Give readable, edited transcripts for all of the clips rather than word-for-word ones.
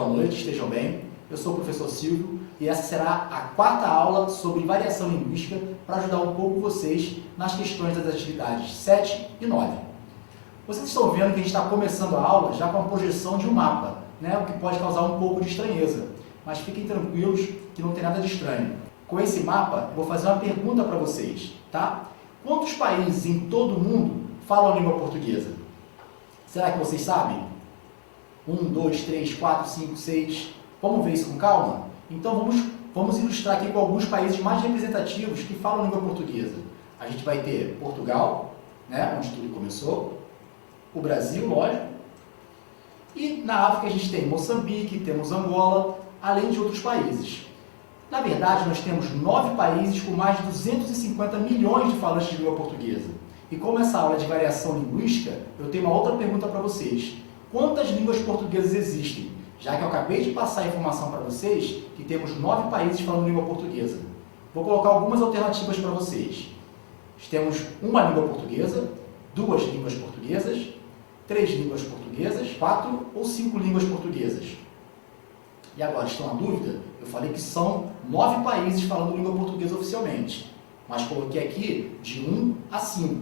boa noite, estejam bem. Eu sou o professor Silvio e essa será a quarta aula sobre variação linguística para ajudar um pouco vocês nas questões das atividades 7 e 9. Vocês estão vendo que a gente está começando a aula já com a projeção de um mapa, né? O que pode causar um pouco de estranheza, mas fiquem tranquilos que não tem nada de estranho. Com esse mapa, vou fazer uma pergunta para vocês, tá? Quantos países em todo o mundo falam a língua portuguesa? Será que vocês sabem? 1, 2, 3, 4, 5, 6. Vamos ver isso com calma? Então vamos ilustrar aqui com alguns países mais representativos que falam a língua portuguesa. A gente vai ter Portugal, né, onde tudo começou, o Brasil, lógico, e na África a gente tem Moçambique, temos Angola, além de outros países. Na verdade, nós temos 9 países com mais de 250 milhões de falantes de língua portuguesa. E como essa aula é de variação linguística, eu tenho uma outra pergunta para vocês. Quantas línguas portuguesas existem? Já que eu acabei de passar a informação para vocês que temos 9 países falando língua portuguesa. Vou colocar algumas alternativas para vocês. Temos uma língua portuguesa, 2 línguas portuguesas, 3 línguas portuguesas, 4 ou 5 línguas portuguesas. E agora, estão na dúvida? Eu falei que são 9 países falando língua portuguesa oficialmente, mas coloquei aqui de 1 a 5.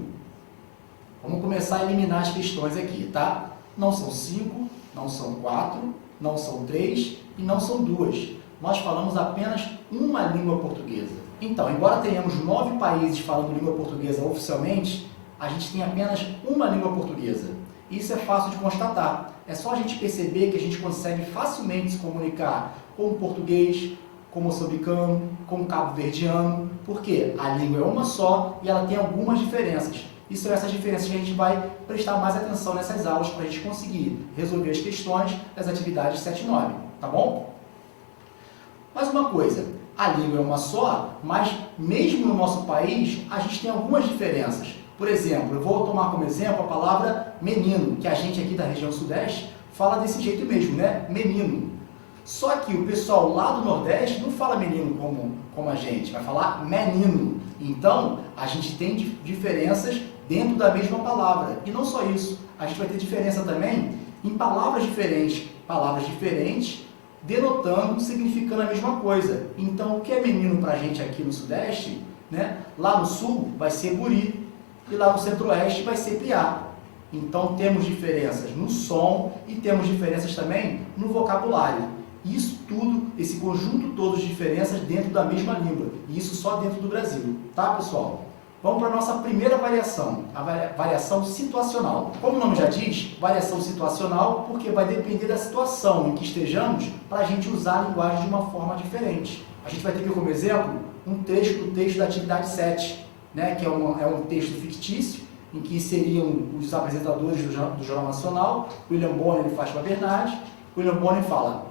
Vamos começar a eliminar as questões aqui, tá? Não são 5, não são 4, não são 3 e não são 2. Nós falamos apenas uma língua portuguesa. Então, embora tenhamos 9 países falando língua portuguesa oficialmente, a gente tem apenas uma língua portuguesa. Isso é fácil de constatar. É só a gente perceber que a gente consegue facilmente se comunicar com o português, com o moçambicano, com o cabo-verdiano, porque a língua é uma só e ela tem algumas diferenças. E são essas diferenças que a gente vai prestar mais atenção nessas aulas para a gente conseguir resolver as questões das atividades 7 e 9, tá bom? Mas uma coisa, a língua é uma só, mas mesmo no nosso país a gente tem algumas diferenças. Por exemplo, eu vou tomar como exemplo a palavra menino, que a gente aqui da região sudeste fala desse jeito mesmo, né? Menino. Só que o pessoal lá do Nordeste não fala menino como a gente, vai falar menino. Então, a gente tem diferenças dentro da mesma palavra. E não só isso, a gente vai ter diferença também em palavras diferentes, denotando, significando a mesma coisa. Então, o que é menino para a gente aqui no Sudeste, né? Lá no Sul vai ser guri, e lá no Centro-Oeste vai ser piá. Então, temos diferenças no som e temos diferenças também no vocabulário. Isso tudo, esse conjunto todo de diferenças dentro da mesma língua. E isso só dentro do Brasil. Tá, pessoal? Vamos para a nossa primeira variação, a variação situacional. Como o nome já diz, variação situacional, porque vai depender da situação em que estejamos para a gente usar a linguagem de uma forma diferente. A gente vai ter aqui como exemplo um trecho do texto da atividade 7, né, que é um texto fictício, em que seriam os apresentadores do Jornal Nacional. William Bonner e Fátima Bernardes. William Bonner fala: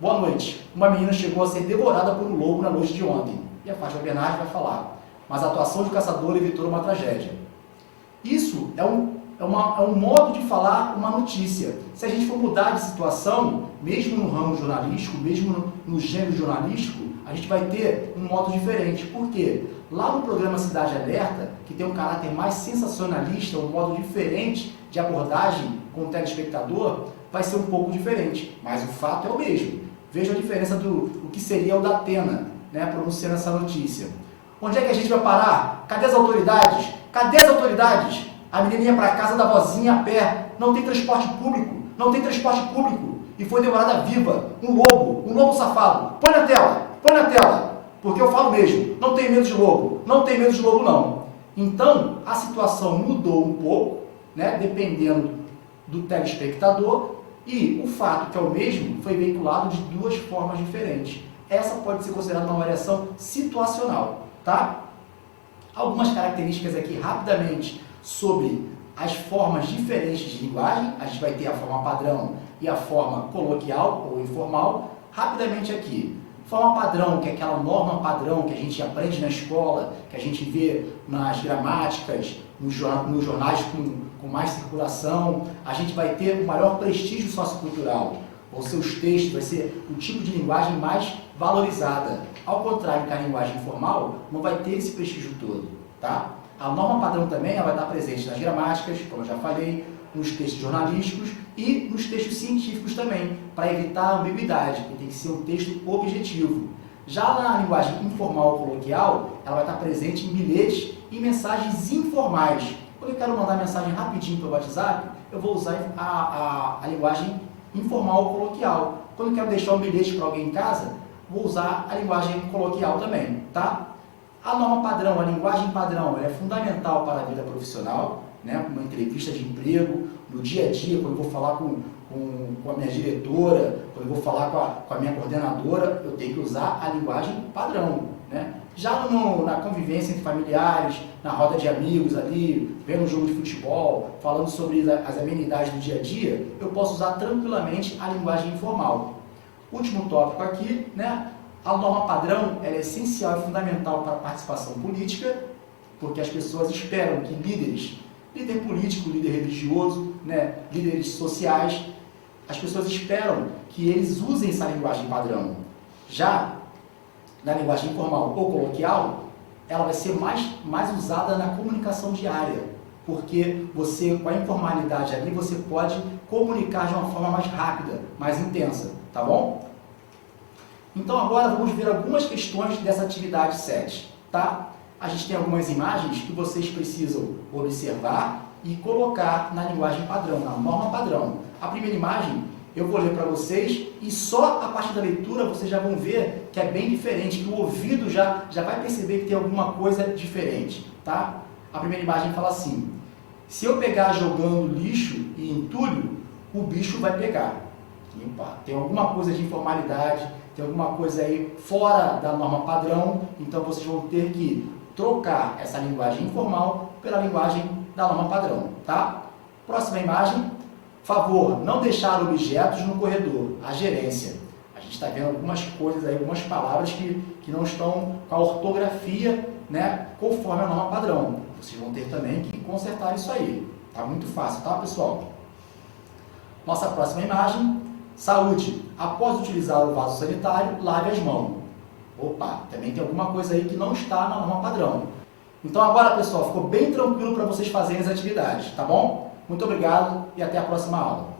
boa noite, uma menina chegou a ser devorada por um lobo na noite de ontem. E a Fátima Bernardes vai falar: mas a atuação de caçador evitou uma tragédia. Isso é um modo de falar uma notícia. Se a gente for mudar de situação, mesmo no ramo jornalístico, mesmo no gênero jornalístico, a gente vai ter um modo diferente. Por quê? Lá no programa Cidade Alerta, que tem um caráter mais sensacionalista, um modo diferente de abordagem com o telespectador, vai ser um pouco diferente. Mas o fato é o mesmo. Veja a diferença do que seria o da Atena, né, pronunciando essa notícia. Onde é que a gente vai parar? Cadê as autoridades? Cadê as autoridades? A menina ia para a casa da vozinha a pé. Não tem transporte público. Não tem transporte público. E foi devorada viva. Um lobo safado. Põe na tela. Porque eu falo mesmo, não tem medo de lobo. Não tem medo de lobo, não. Então, a situação mudou um pouco, né, dependendo do telespectador. E o fato que é o mesmo foi veiculado de duas formas diferentes. Essa pode ser considerada uma variação situacional, tá? Algumas características aqui rapidamente sobre as formas diferentes de linguagem. A gente vai ter a forma padrão e a forma coloquial ou informal. Rapidamente aqui. Forma padrão, que é aquela norma padrão que a gente aprende na escola, que a gente vê nas gramáticas, nos jornais com mais circulação. A gente vai ter o maior prestígio sociocultural. Vão ser os textos, vai ser o tipo de linguagem mais valorizada. Ao contrário que a linguagem informal, não vai ter esse prestígio todo, tá? A norma padrão também ela vai estar presente nas gramáticas, como eu já falei, nos textos jornalísticos e nos textos científicos também, para evitar a ambiguidade, que tem que ser um texto objetivo. Já na linguagem informal ou coloquial, ela vai estar presente em bilhetes e mensagens informais. Quando eu quero mandar mensagem rapidinho pelo WhatsApp, eu vou usar a linguagem informal ou coloquial. Quando eu quero deixar um bilhete para alguém em casa, vou usar a linguagem coloquial também, tá? A norma padrão, a linguagem padrão, ela é fundamental para a vida profissional, né? Uma entrevista de emprego, no dia a dia, quando eu vou falar com a minha diretora, quando eu vou falar com a minha coordenadora, eu tenho que usar a linguagem padrão, né? Já na convivência entre familiares, na roda de amigos ali, vendo um jogo de futebol, falando sobre as amenidades do dia a dia, eu posso usar tranquilamente a linguagem informal. Último tópico aqui, né? A norma padrão ela é essencial e fundamental para a participação política, porque as pessoas esperam que líder político, líder religioso, né, líderes sociais, as pessoas esperam que eles usem essa linguagem padrão. Já na linguagem informal ou coloquial, ela vai ser mais usada na comunicação diária, porque você, com a informalidade ali, você pode comunicar de uma forma mais rápida, mais intensa, tá bom? Então agora vamos ver algumas questões dessa atividade 7, tá? A gente tem algumas imagens que vocês precisam observar e colocar na linguagem padrão, na norma padrão. A primeira imagem eu vou ler para vocês e só a partir da leitura vocês já vão ver que é bem diferente, que o ouvido já vai perceber que tem alguma coisa diferente, tá? A primeira imagem fala assim: se eu pegar jogando lixo e entulho, o bicho vai pegar. Opa, tem alguma coisa de informalidade, tem alguma coisa aí fora da norma padrão, então vocês vão ter que trocar essa linguagem informal pela linguagem da norma padrão, tá? Próxima imagem, favor, não deixar objetos no corredor, a gerência. A gente está vendo algumas coisas aí, algumas palavras que não estão com a ortografia, né, conforme a norma padrão. Vocês vão ter também que consertar isso aí. Tá muito fácil, tá, pessoal? Nossa próxima imagem, saúde. Após utilizar o vaso sanitário, lave as mãos. Opa, também tem alguma coisa aí que não está na norma padrão. Então agora, pessoal, ficou bem tranquilo para vocês fazerem as atividades, tá bom? Muito obrigado e até a próxima aula.